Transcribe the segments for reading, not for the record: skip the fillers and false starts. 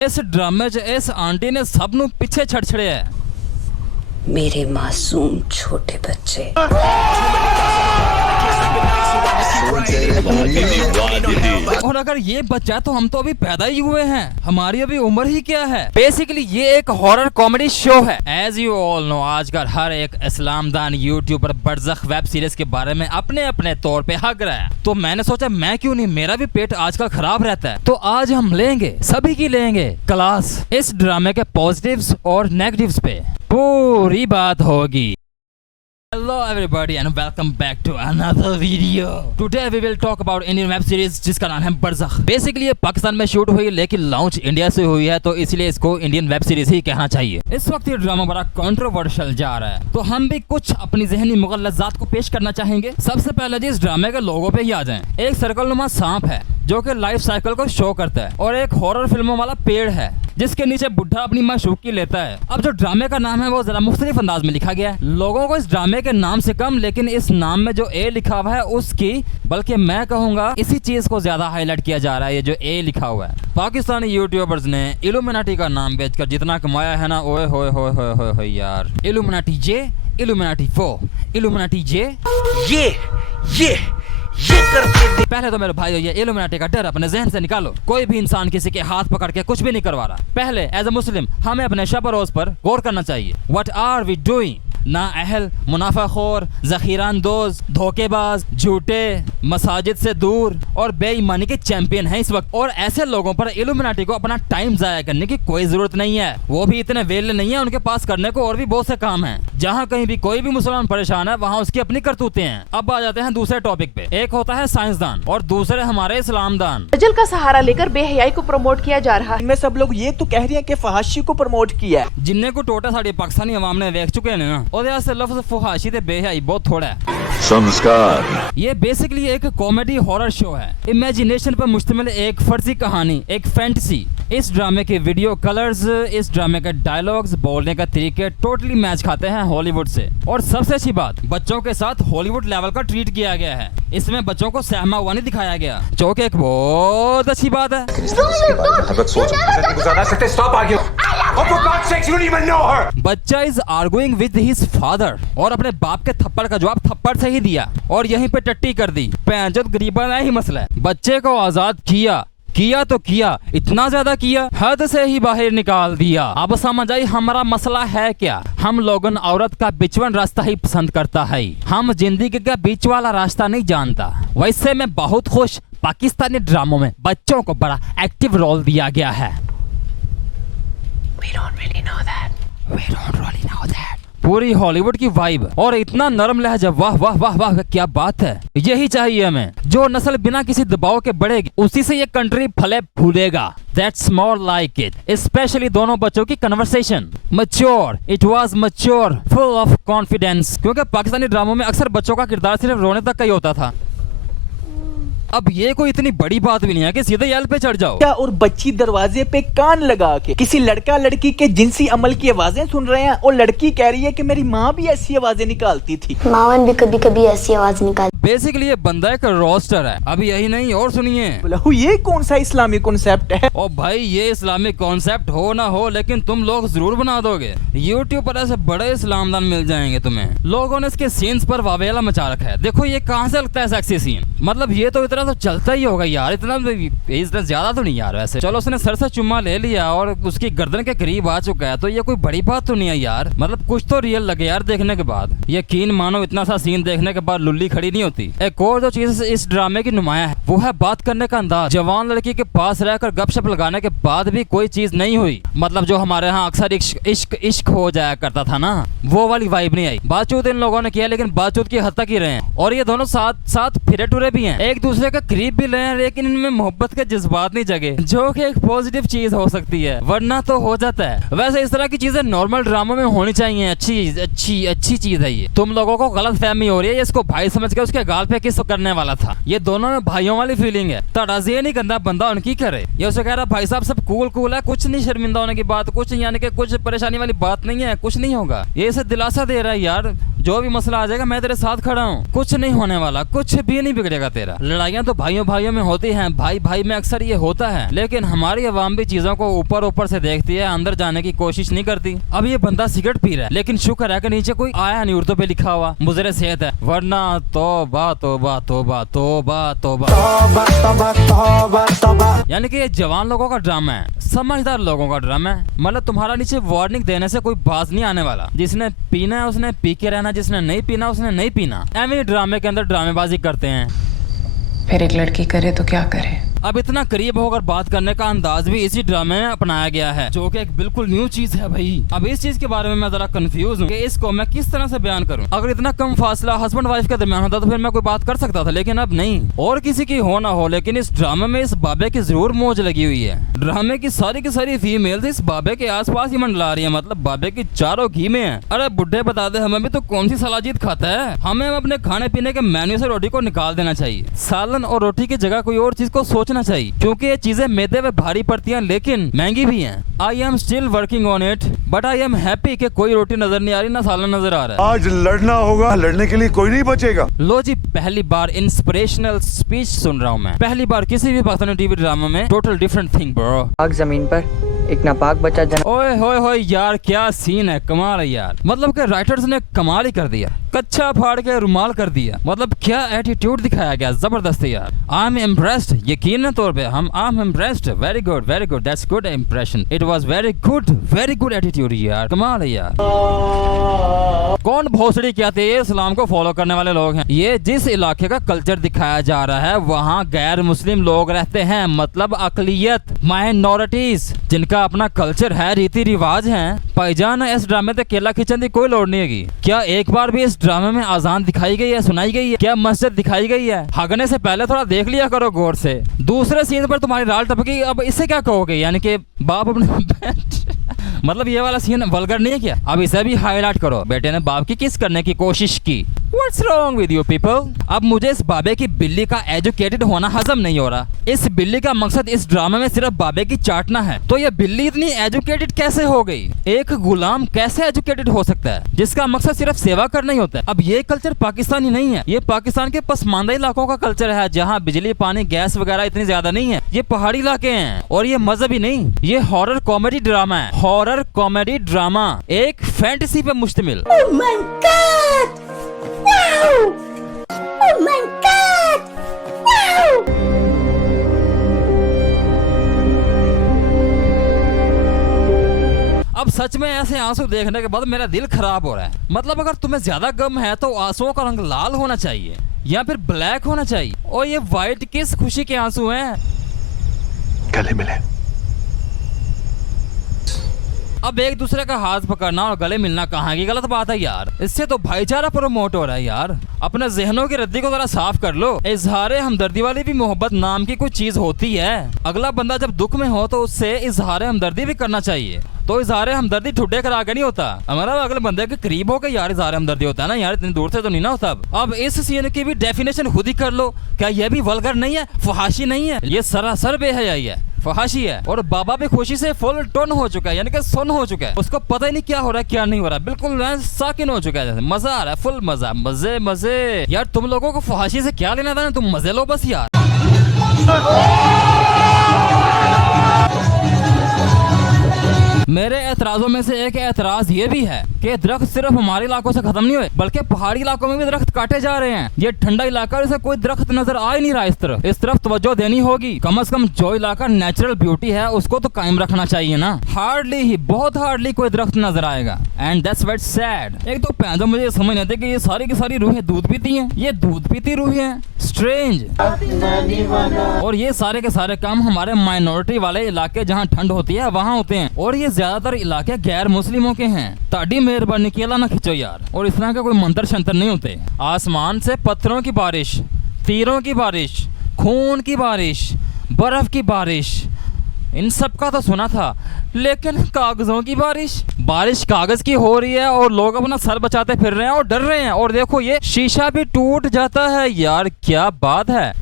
इस ड्रामे च इस आंटी ने सब नू पिछे छड़ छड़िया है। मेरे मासूम छोटे बच्चे। और अगर ये बच्चा तो हम तो अभी पैदा ही हुए हैं, हमारी अभी उम्र ही क्या है। बेसिकली ये एक हॉरर कॉमेडी शो है। एज यू ऑल नो, आजकल हर एक इस्लामदान यूट्यूबर बरज़ख वेब सीरीज के बारे में अपने अपने तौर पे हक रहा है, तो मैंने सोचा मैं क्यों नहीं, मेरा भी पेट आजकल खराब रहता है, तो आज हम लेंगे, सभी की लेंगे क्लास इस ड्रामे के पॉजिटिव्स और नेगेटिव्स पे पूरी बात होगी। Hello everybody and welcome back to another video. Today we will talk about Indian web series जिसका नाम है बरज़ख। बेसिकली ये पाकिस्तान में शूट हुई लेकिन लॉन्च इंडिया से हुई है, तो इसलिए इसको इंडियन वेब सीरीज ही कहना चाहिए। इस वक्त ये ड्रामा बड़ा कंट्रोवर्शियल जा रहा है, तो हम भी कुछ अपनी ज़हनी मुग़ल्लज़ात को पेश करना चाहेंगे। सबसे पहले जी इस ड्रामे के लोगों पे ही आ जाएं। एक सर्कल नुमा सांप है जो कि लाइफ साइकिल को शो करता है, और एक हॉरर फिल्मों वाला पेड़ है जिसके नीचे बुढ़ा अपनी माशूकी लेता है। अब जो ड्रामे का नाम है वो जरा मुख्तलिफ अंदाज में लिखा गया है। लोगों को इस ड्रामे के नाम से कम, लेकिन इस नाम में जो ए लिखा हुआ है उसकी, बल्कि मैं कहूँगा इसी चीज को ज्यादा हाईलाइट किया जा रहा है। ये जो ए लिखा हुआ है, पाकिस्तानी यूट्यूबर्स ने इल्यूमिनाटी का नाम बेचकर जितना कमाया है ना, ओए होए होए होए होए होए यार। इल्यूमिनाटी जे, इल्यूमिनाटी वो, इल्यूमिनाटी जे, ये करके पहले तो मेरे भाई ये इल्यूमिनाटी का डर अपने जहन से निकालो। कोई भी इंसान किसी के हाथ पकड़ के कुछ भी नहीं करवा रहा। पहले एज अ मुस्लिम हमें अपने शब रोज पर गौर करना चाहिए। What are we doing? ना अहल, मुनाफाखोर, ज़ख़ीरानदोज़, धोखेबाज, झूठे, मसाजिद से दूर और बेईमानी के चैंपियन हैं इस वक्त। और ऐसे लोगों पर इल्यूमिनाटी को अपना टाइम जाया करने की कोई जरूरत नहीं है। वो भी इतने वेले नहीं है, उनके पास करने को और भी बहुत से काम हैं। जहाँ कहीं भी कोई भी मुसलमान परेशान है वहाँ उसकी अपनी करतूतें हैं। अब आ जाते हैं दूसरे टॉपिक पे। एक होता है साइंसदान और दूसरे हमारे इस्लामदान। दज्जल का सहारा लेकर बेहयाई को प्रमोट किया जा रहा है। इनमें सब लोग ये तो कह रहे हैं कि फहाशी को प्रमोट किया है। जिन्ने को टोटा साड़ी पाकिस्तानी अवाम ने देख चुके हैं ना, और से लफ्ज़ फहाशी ते बेहयाई बहुत थोड़ा है। संस्कार। ये बेसिकली एक कॉमेडी हॉरर शो है। इमेजिनेशन पर मुश्तमिल एक फर्जी कहानी, एक फैंटेसी। इस ड्रामे के वीडियो कलर्स, इस ड्रामे के डायलॉग्स, बोलने का तरीके टोटली मैच खाते हैं हॉलीवुड से। और सबसे अच्छी बात, बच्चों के साथ हॉलीवुड लेवल का ट्रीट किया गया है। इसमें बच्चों को सहमा हुआ नहीं दिखाया गया, जो कि एक बहुत अच्छी बात है। बच्चा is arguing with his father और अपने बाप के थप्पड़ का जवाब थप्पड़ से ही दिया और यहीं पे टट्टी कर दी। पैंजत गरीबा नहीं मसला है। बच्चे को आजाद किया तो किया, इतना ज्यादा किया, हद से ही बाहर निकाल दिया। अब समझ आई हमारा मसला है क्या। हम लोगन औरत का बिचवन रास्ता ही पसंद करता है, हम जिंदगी का बीच वाला रास्ता नहीं जानता। वैसे मैं बहुत खुश, पाकिस्तानी ड्रामों में बच्चों को बड़ा एक्टिव रोल दिया गया है। We don't really know that. पूरी हॉलीवुड की वाइब और इतना नरम लहजा, वाह वाह वाह वाह, क्या बात है। यही चाहिए हमें। जो नस्ल बिना किसी दबाव के बढ़ेगी उसी से ये कंट्री फले फूलेगा। That's more like it. Especially दोनों बच्चों की conversation mature. It was mature, full of confidence. क्योंकि पाकिस्तानी ड्रामों में अक्सर बच्चों का किरदार सिर्फ रोने तक का ही होता था। अब ये कोई इतनी बड़ी बात भी नहीं है कि सीधे यल पे चढ़ जाओ। और बच्ची दरवाजे पे कान लगा के किसी लड़का लड़की के जिनसी अमल की आवाजें सुन रहे हैं, और लड़की कह रही है कि मेरी माँ भी ऐसी आवाजें निकालती थी। मावन भी कभी कभी ऐसी आवाज निकाल। बेसिकली ये बंदा एक रोस्टर है। अब यही नहीं और सुनिए, ये कौन सा इस्लामी कॉन्सेप्ट है? ओ भाई, ये इस्लामिक कॉन्सेप्ट हो ना हो, लेकिन तुम लोग जरूर बना दोगे। यूट्यूब पर ऐसे बड़े इस्लामदान मिल जाएंगे तुम्हें। लोगों ने इसके सीन्स पर वावेला मचा रखा है। देखो ये कहाँ से लगता है सेक्सी सीन, मतलब ये तो इतना तो चलता ही होगा यार, इतना ज्यादा तो नहीं यार। वैसे चलो उसने सर से चुम्मा ले लिया और उसकी गर्दन के करीब आ चुका है, तो ये कोई बड़ी बात तो नहीं है यार। मतलब कुछ तो रियल लगे यार देखने के बाद। यकीन मानो इतना सा सीन देखने के बाद लुल्ली खड़ी नहीं होती। एक और जो चीज इस ड्रामे की नुमाया है वो है बात करने का अंदाज। जवान लड़की के पास रहकर गपशप लगाने के बाद भी कोई चीज नहीं हुई, मतलब जो हमारे यहाँ अक्सर इश्क हो जाया करता था ना, वो वाली वाइब नहीं आई। बातचीत इन लोगों ने किया, लेकिन बातचीत की हद तक ही रहे हैं। और ये दोनों साथ साथ फिरे टुरे भी हैं, एक दूसरे के करीब भी रहे हैं, लेकिन इनमें मोहब्बत के जज्बात नहीं जगे, जो कि एक पॉजिटिव चीज हो सकती है, वरना तो हो जाता है। वैसे इस तरह की चीजें नॉर्मल ड्रामों में होनी चाहिए। अच्छी चीज है ये। तुम लोगों को गलत फहमी हो रही है। इसको भाई समझ के उसके गाल पे किस करने वाला था। ये दोनों में भाइयों वाली फीलिंग है। तड़ाजिए नहीं गंदा बंदा उनकी करे। ये उसे कह रहा भाई साहब सब कूल है, कुछ नहीं शर्मिंदा होने की बात, कुछ यानी कि कुछ परेशानी वाली बात नहीं है, कुछ नहीं होगा। ये इसे दिलासा दे रहा है यार, जो भी मसला आ जाएगा मैं तेरे साथ खड़ा हूँ, कुछ नहीं होने वाला, कुछ भी नहीं बिगड़ेगा तेरा। लड़ाइयाँ लड़ाइयाँ तो भाइयों भाइयों में होती हैं, भाई भाई में अक्सर ये होता है, लेकिन हमारी अवाम भी चीजों को ऊपर ऊपर से देखती है, अंदर जाने की कोशिश नहीं करती। अब ये बंदा सिगरेट पी रहा है, लेकिन शुक्र है कि नीचे कोई आया नहीं उर्दू पे लिखा हुआ मुजरे सेहत है, वरना तौबा तौबा तौबा तौबा तौबा। यानी कि ये जवान लोगों का ड्रामा है, समझदार लोगों का ड्रामा है। मतलब तुम्हारा नीचे वार्निंग देने से कोई बाज नहीं आने वाला। जिसने पीना है उसने पी के रहना, जिसने नहीं पीना उसने नहीं पीना। एवं ड्रामे के अंदर ड्रामेबाजी करते हैं। फिर एक लड़की करे तो क्या करे। अब इतना करीब होकर बात करने का अंदाज भी इसी ड्रामे में अपनाया गया है, जो कि एक बिल्कुल न्यू चीज है भाई। अब इस चीज के बारे में मैं जरा कंफ्यूज हूँ कि इसको मैं किस तरह से बयान करूँ। अगर इतना कम फासला हस्बैंड वाइफ के दरमियान होता तो फिर मैं कोई बात कर सकता था, लेकिन अब नहीं। और किसी की हो ना हो, लेकिन इस ड्रामे में इस बाबे की जरूर मौज लगी हुई है। ड्रामे की सारी फीमेल्स इस बाबे के आसपास ही मंडला रही है, मतलब बाबे की चारों घी में है। अरे बुढ़े बता दे हमें भी तो कौन सी सलाजीत खाता है। हमें अपने खाने पीने के मेन्यू से रोटी को निकाल देना चाहिए, सालन और रोटी की जगह कोई और चीज को सोचना चाहिए, क्योंकि ये चीजें मैदे में भारी पड़ती हैं लेकिन महंगी भी हैं। I am still working on it, but I am happy कि कोई रोटी नजर नहीं आ रही, ना सालन नजर आ रहा है। आज लड़ना होगा, लड़ने के लिए कोई नहीं बचेगा। लो जी, पहली बार इंस्पिरेशनल स्पीच सुन रहा हूँ मैं, पहली बार किसी भी पाकिस्तानी टीवी ड्रामा में। Total different thing bro. आग जमीन पर एक नापाक बच्चा ओए होए होए यार, क्या सीन है, कमाल है यार। मतलब कि राइटर्स ने कमाल ही कर दिया, कच्चा फाड़ के रुमाल कर दिया। मतलब क्या एटीट्यूड दिखाया गया, जबरदस्त यार। आई एम इम्प्रेस्ड, यकीन तौर पे हम I am impressed. Very good, that's good impression. It was very good attitude यार, कमाल है यार। कौन भोसड़ी कहते हैं, इस्लाम को फॉलो करने वाले लोग हैं। ये जिस इलाके का कल्चर दिखाया जा रहा है वहाँ गैर मुस्लिम लोग रहते हैं, मतलब अकलियत, माइनॉरिटीज, जिनका अपना कल्चर है, रीति रिवाज है। भाईजान इस ड्रामे से केला खिंचने की कोई लोड़ नहीं है। क्या एक बार भी इस ड्रामे में आजान दिखाई गई है, सुनाई गई है? क्या मस्जिद दिखाई गई है? हगने से पहले थोड़ा देख लिया करो गौर से। दूसरे सीन पर तुम्हारी राल टपकी, अब इससे क्या कहोगे? यानी कि बाप अपने मतलब ये वाला सीन वल्गर नहीं है क्या? अब इसे भी हाईलाइट करो। बेटे ने बाप की किस करने की कोशिश की। What's wrong with you people? अब मुझे इस बाबे की बिल्ली का एजुकेटेड होना हजम नहीं हो रहा। इस बिल्ली का मकसद इस ड्रामे में सिर्फ बाबे की चाटना है, तो ये बिल्ली इतनी एजुकेटेड कैसे हो गई? एक गुलाम कैसे एजुकेटेड हो सकता है जिसका मकसद सिर्फ सेवा करना ही होता है? अब ये कल्चर पाकिस्तानी नहीं है, ये पाकिस्तान के पसमानदा इलाकों का कल्चर है, जहाँ बिजली पानी गैस वगैरह इतनी ज्यादा नहीं है। ये पहाड़ी इलाके हैं और ये मजहबी नहीं, ये हॉरर कॉमेडी ड्रामा है। हॉरर कॉमेडी ड्रामा, एक फैंटेसी पे मुश्तमिल। Oh my God! Wow! Oh my God! Wow! अब सच में ऐसे आंसू देखने के बाद मेरा दिल खराब हो रहा है। मतलब अगर तुम्हें ज्यादा गम है तो आंसुओं का रंग लाल होना चाहिए या फिर ब्लैक होना चाहिए। और ये व्हाइट किस खुशी के आंसू हैं? गले मिले। अब एक दूसरे का हाथ पकड़ना और गले मिलना कहाँ की गलत बात है यार। इससे तो भाईचारा प्रमोट हो रहा है यार। अपने जहनों की रद्दी को जरा साफ कर लो। इजहारे हमदर्दी वाली भी मोहब्बत नाम की कुछ चीज होती है। अगला बंदा जब दुख में हो तो उससे इजहारे हमदर्दी भी करना चाहिए। तो इजहारे हमदर्दी ठुड्डे करा के नहीं होता, हमारा अगले बंदे के करीब होकर यार इजहारे हमदर्दी होता है ना यार, इतनी दूर से तो नहीं ना होता। अब इस सीन की भी डेफिनेशन खुद ही कर लो। क्या ये भी वल्गर नहीं है, फहाशी नहीं है? ये सरासर बेहयाई है, फहाशी है। और बाबा भी खुशी से फुल टोन हो चुका है, यानी कि सुन हो चुका है। उसको पता ही नहीं क्या हो रहा है क्या नहीं हो रहा है, बिल्कुल साकिन हो चुका है, जैसे मजा आ रहा है, फुल मजा, मजे मजे। यार तुम लोगों को फहाशी से क्या लेना था, तुम मजे लो बस यार। मेरे एतराजों में से एक एतराज ये भी है कि दरख्त सिर्फ हमारे इलाकों से खत्म नहीं हुए, बल्कि पहाड़ी इलाकों में भी दरख्त काटे जा रहे हैं। ये ठंडा इलाका, इसे कोई दरख्त नजर आ ही नहीं रहा। इस तरफ तवज्जो देनी होगी। कम से कम जो इलाका नेचुरल ब्यूटी है उसको तो कायम रखना चाहिए ना। हार्डली ही, बहुत हार्डली कोई दरख्त नजर आएगा। And that's very sad. एक तो पैदा मुझे समझ नहीं आती कि ये सारी की सारी रूहें दूध पीती हैं। ये दूध पीती रूहें हैं, स्ट्रेंज। और ये सारे के सारे काम हमारे माइनॉरिटी वाले इलाके जहाँ ठंड होती है वहाँ होते हैं। और ये ज्यादातर इलाके गैर मुस्लिमों के हैं। ताड़ी मेहरबानी केला ना खिंचो यार। और इस तरह के कोई मंत्र शंतर नहीं होते। आसमान से पत्थरों की बारिश, तीरों की बारिश, खून की बारिश, बर्फ की बारिश, इन सब का तो सुना था, लेकिन कागजों की बारिश कागज की हो रही है और लोग अपना सर बचाते फिर रहे हैं और डर रहे हैं। और देखो ये शीशा भी टूट जाता है यार, क्या बात है।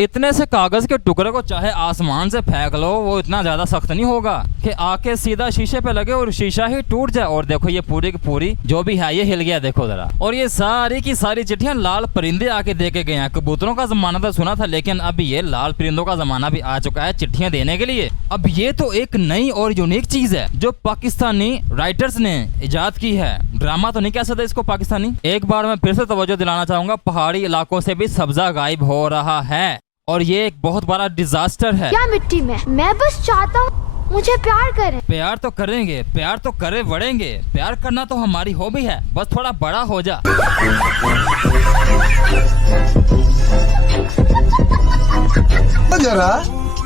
इतने से कागज के टुकड़े को चाहे आसमान से फेंक लो, वो इतना ज्यादा सख्त नहीं होगा कि आके सीधा शीशे पे लगे और शीशा ही टूट जाए। और देखो ये पूरी की पूरी जो भी है ये हिल गया, देखो जरा। और ये सारी की सारी चिट्ठियां लाल परिंदे आके दे के गए हैं। कबूतरों का जमाना तो सुना था, लेकिन अब ये लाल परिंदों का जमाना भी आ चुका है चिट्ठियां देने के लिए। अब ये तो एक नई और यूनिक चीज है जो पाकिस्तानी राइटर्स ने इजाद की है। ड्रामा तो नहीं कह सकते इसको पाकिस्तानी। एक बार मैं फिर से तवज्जो दिलाना चाहूंगा, पहाड़ी इलाकों से भी सब्जा गायब हो रहा है और ये एक बहुत बड़ा डिजास्टर है। क्या मिट्टी में, मैं बस चाहता हूँ मुझे प्यार करें। प्यार तो करेंगे, प्यार तो करे बढ़ेंगे। प्यार करना तो हमारी हॉबी है, बस थोड़ा बड़ा हो जा। जरा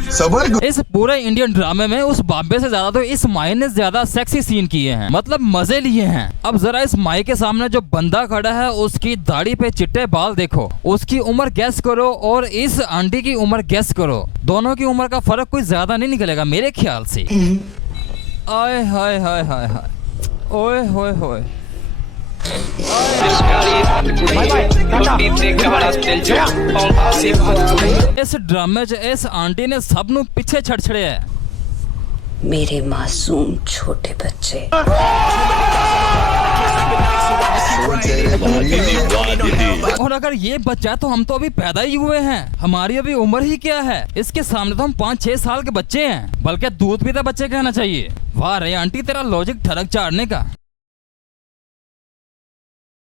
सबर। इस पूरे इंडियन ड्रामे में उस बाबे से ज्यादा तो इस माई ने ज्यादा सेक्सी सीन किए हैं, मतलब मजे लिए हैं। अब जरा इस माई के सामने जो बंदा खड़ा है उसकी दाढ़ी पे चिट्टे बाल देखो, उसकी उम्र गैस करो और इस आंटी की उम्र गैस करो। दोनों की उम्र का फर्क कोई ज्यादा नहीं निकलेगा मेरे ख्याल से। आए हाय हाय हाय हाय, ओए होए होए। इस ड्रामे च इस आंटी ने सब नु पीछे छड़ छड़े है। मेरे मासूम छोटे बच्चे। और अगर ये बच्चा है तो हम तो अभी पैदा ही हुए हैं, हमारी अभी उम्र ही क्या है। इसके सामने तो हम 5-6 साल के बच्चे हैं, बल्कि दूध पीते बच्चे कहना चाहिए। वाह रे आंटी, तेरा लॉजिक ठरक चाड़ने का।